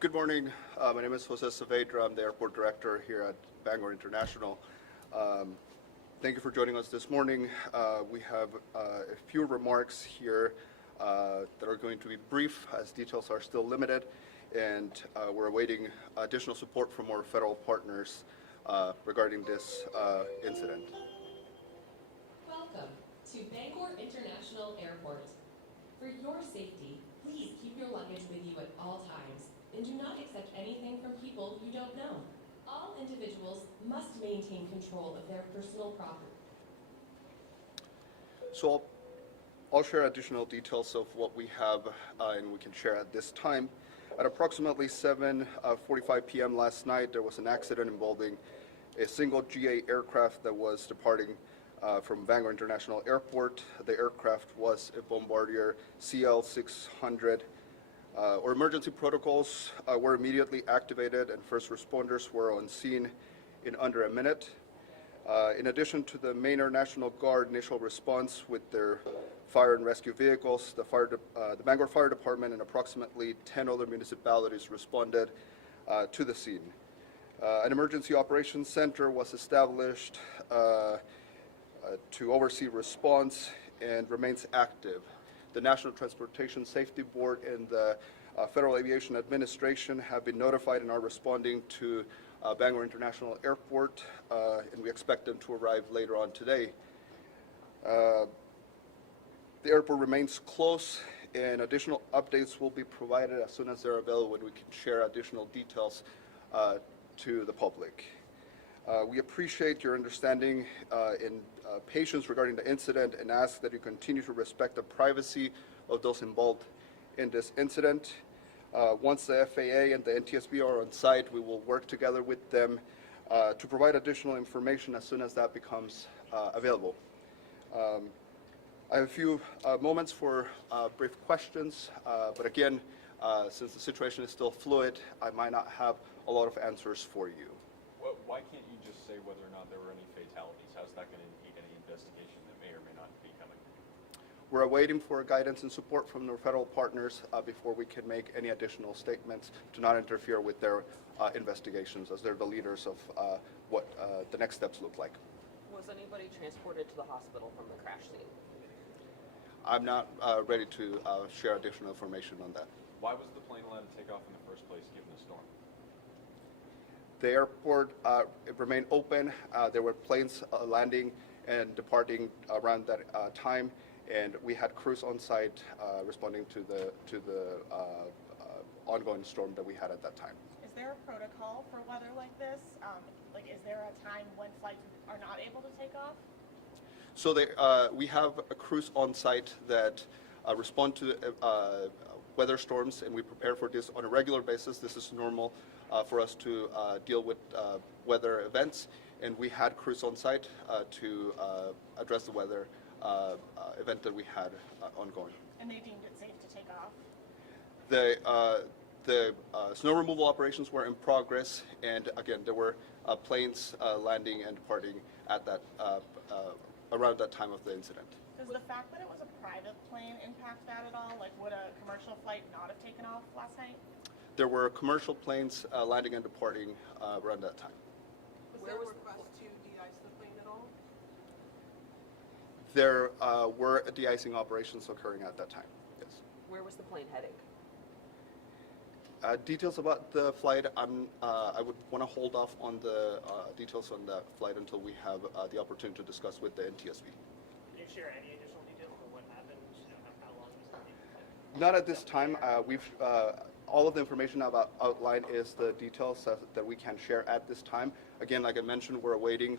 Good morning. My name is Jose Saavedra. I'm the airport director here at Bangor International. Thank you for joining us this morning. We have a few remarks here that are going to be brief, as details are still limited, and we're awaiting additional support from our federal partners regarding this incident. Welcome to Bangor International Airport. For your safety, please keep your luggage with you at all times and do not accept anything from people you don't know. All individuals must maintain control of their personal property. So I'll share additional details of what we have and we can share at this time. At approximately 7:45 p.m. last night, there was an accident involving a single GA aircraft that was departing from Bangor International Airport. The aircraft was a Bombardier CL-600. Our emergency protocols were immediately activated and first responders were on scene in under a minute. In addition to the Maine National Guard initial response with their fire and rescue vehicles, the Bangor Fire Department and approximately 10 other municipalities responded to the scene. An emergency operations center was established to oversee response and remains active. The National Transportation Safety Board and the Federal Aviation Administration have been notified and are responding to Bangor International Airport, and we expect them to arrive later on today. The airport remains closed, and additional updates will be provided as soon as they're available, and we can share additional details to the public. We appreciate your understanding and patience regarding the incident and ask that you continue to respect the privacy of those involved in this incident. Once the FAA and the NTSB are on site, we will work together with them to provide additional information as soon as that becomes available. I have a few moments for brief questions, but again, since the situation is still fluid, I might not have a lot of answers for you. Well, why can't you just say whether or not there were any fatalities? How's that going to impede any investigation that may or may not be coming? We're waiting for guidance and support from our federal partners before we can make any additional statements to not interfere with their investigations, as they're the leaders of what the next steps look like. Was anybody transported to the hospital from the crash scene? I'm not ready to share additional information on that. Why was the plane allowed to take off in the first place given the storm? The airport remained open. There were planes landing and departing around that time, and we had crews on site responding to the ongoing storm that we had at that time. Is there a protocol for weather like this? Is there a time when flights are not able to take off? So we have crews on site that respond to weather storms, and we prepare for this on a regular basis. This is normal for us to deal with weather events, and we had crews on site to address the weather event that we had ongoing. And they deemed it safe to take off? The snow removal operations were in progress, and again, there were planes landing and departing at that around that time of the incident. Does the fact that it was a private plane impact that at all? Like, would a commercial flight not have taken off last night? There were commercial planes landing and departing around that time. Was there a request to de-ice the plane at all? There were de-icing operations occurring at that time, yes. Where was the plane heading? Details about the flight, I would want to hold off on the details on that flight until we have the opportunity to discuss with the NTSB. Can you share any additional details on what happened? How long was the Not at this time. All of the information I've outlined is the details that we can share at this time. Again, like I mentioned, we're awaiting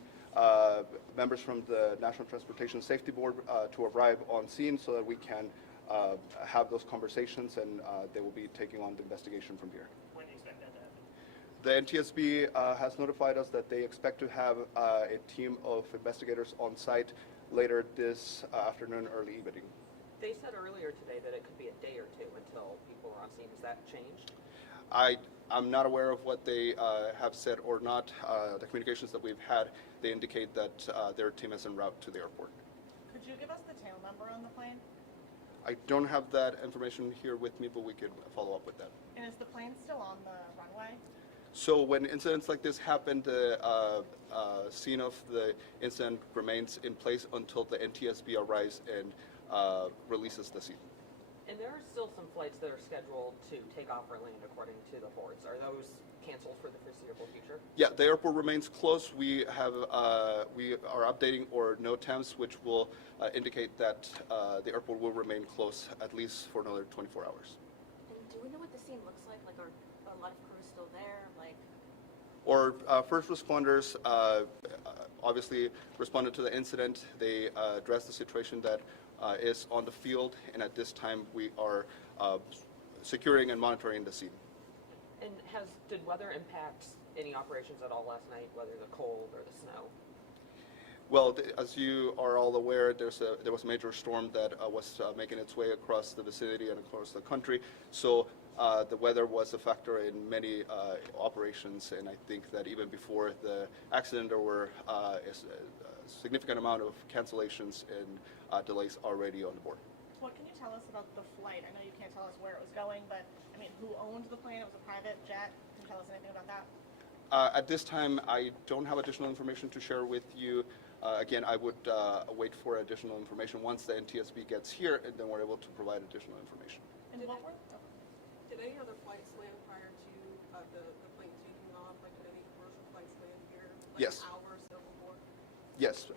members from the National Transportation Safety Board to arrive on scene so that we can have those conversations, and they will be taking on the investigation from here. When do you expect that to happen? The NTSB has notified us that they expect to have a team of investigators on site later this afternoon, early evening. They said earlier today that it could be a day or two until people are on scene. Has that changed? I'm not aware of what they have said or not. The communications that we've had, they indicate that their team is en route to the airport. Could you give us the tail number on the plane? I don't have that information here with me, but we could follow up with that. And is the plane still on the runway? So when incidents like this happen, the scene of the incident remains in place until the NTSB arrives and releases the scene. And there are still some flights that are scheduled to take off or land according to the boards. Are those canceled for the foreseeable future? Yeah, the airport remains closed. We are updating our NOTAMs, which will indicate that the airport will remain closed at least for another 24 hours. And do we know what the scene looks like? Like, are a lot of crews still there? Like, Our first responders obviously responded to the incident. They addressed the situation that is on the field, and at this time we are securing and monitoring the scene. And did weather impact any operations at all last night, whether the cold or the snow? Well, as you are all aware, there was a major storm that was making its way across the vicinity and across the country. So the weather was a factor in many operations, and I think that even before the accident, there were a significant amount of cancellations and delays already on the board. What can you tell us about the flight? I know you can't tell us where it was going, but I mean, who owned the plane? It was a private jet. Can you tell us anything about that? At this time, I don't have additional information to share with you. Again, I would wait for additional information once the NTSB gets here, and then we're able to provide additional information. And what were? Did any other flights land prior to the plane taking off? Like, did any commercial flights land here? Like Yes. An hour or so before? Yes,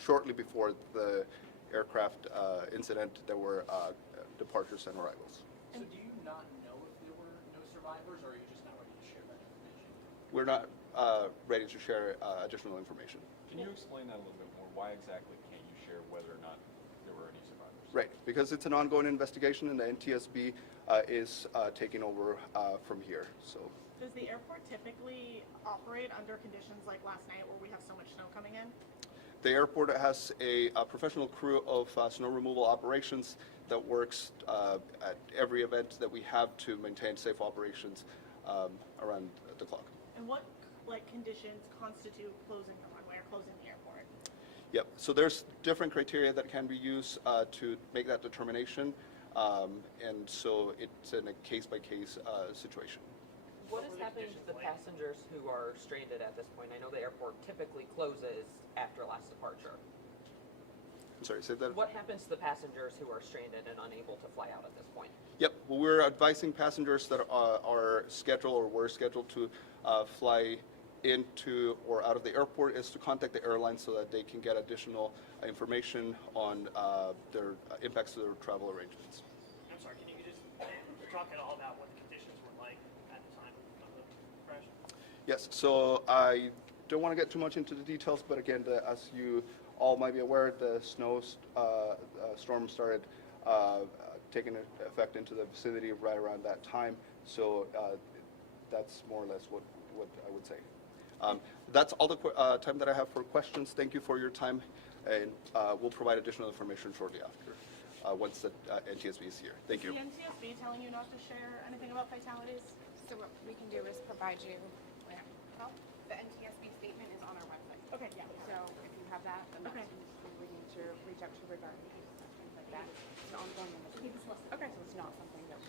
shortly before the aircraft incident, there were departures and arrivals. So do you not know if there were no survivors, or are you just not ready to share that information? We're not ready to share additional information. Can you explain that a little bit more? Why exactly can't you share whether or not there were any survivors? Right, because it's an ongoing investigation, and the NTSB is taking over from here. So, Does the airport typically operate under conditions like last night, where we have so much snow coming in? the airport has a professional crew of snow removal operations that works at every event that we have to maintain safe operations around the clock. And what conditions constitute closing the runway or closing the airport? Yep. So there's different criteria that can be used to make that determination, and so it's in a case-by-case situation. What is happening to the passengers who are stranded at this point? I know the airport typically closes after last departure. I'm sorry, say that. What happens to the passengers who are stranded and unable to fly out at this point? Yep. Well, we're advising passengers that are scheduled or were scheduled to fly into or out of the airport is to contact the airline so that they can get additional information on their impacts to their travel arrangements. I'm sorry, can you just talk at all about what the conditions were like at the time of the crash? Yes, so I don't want to get too much into the details, but again, as you all might be aware, the storm started taking effect into the vicinity right around that time, so that's more or less what I would say. That's all the time that I have for questions. Thank you for your time, and we'll provide additional information shortly after, once the NTSB is here. Thank you. Is the NTSB telling you not to share anything about fatalities? So what we can do is provide you, Oh, the NTSB statement is on our website. okay, yeah. So if you have that, then Okay. we need to reach out to regarding things like that. It's an ongoing investigation. Okay. So it's not something that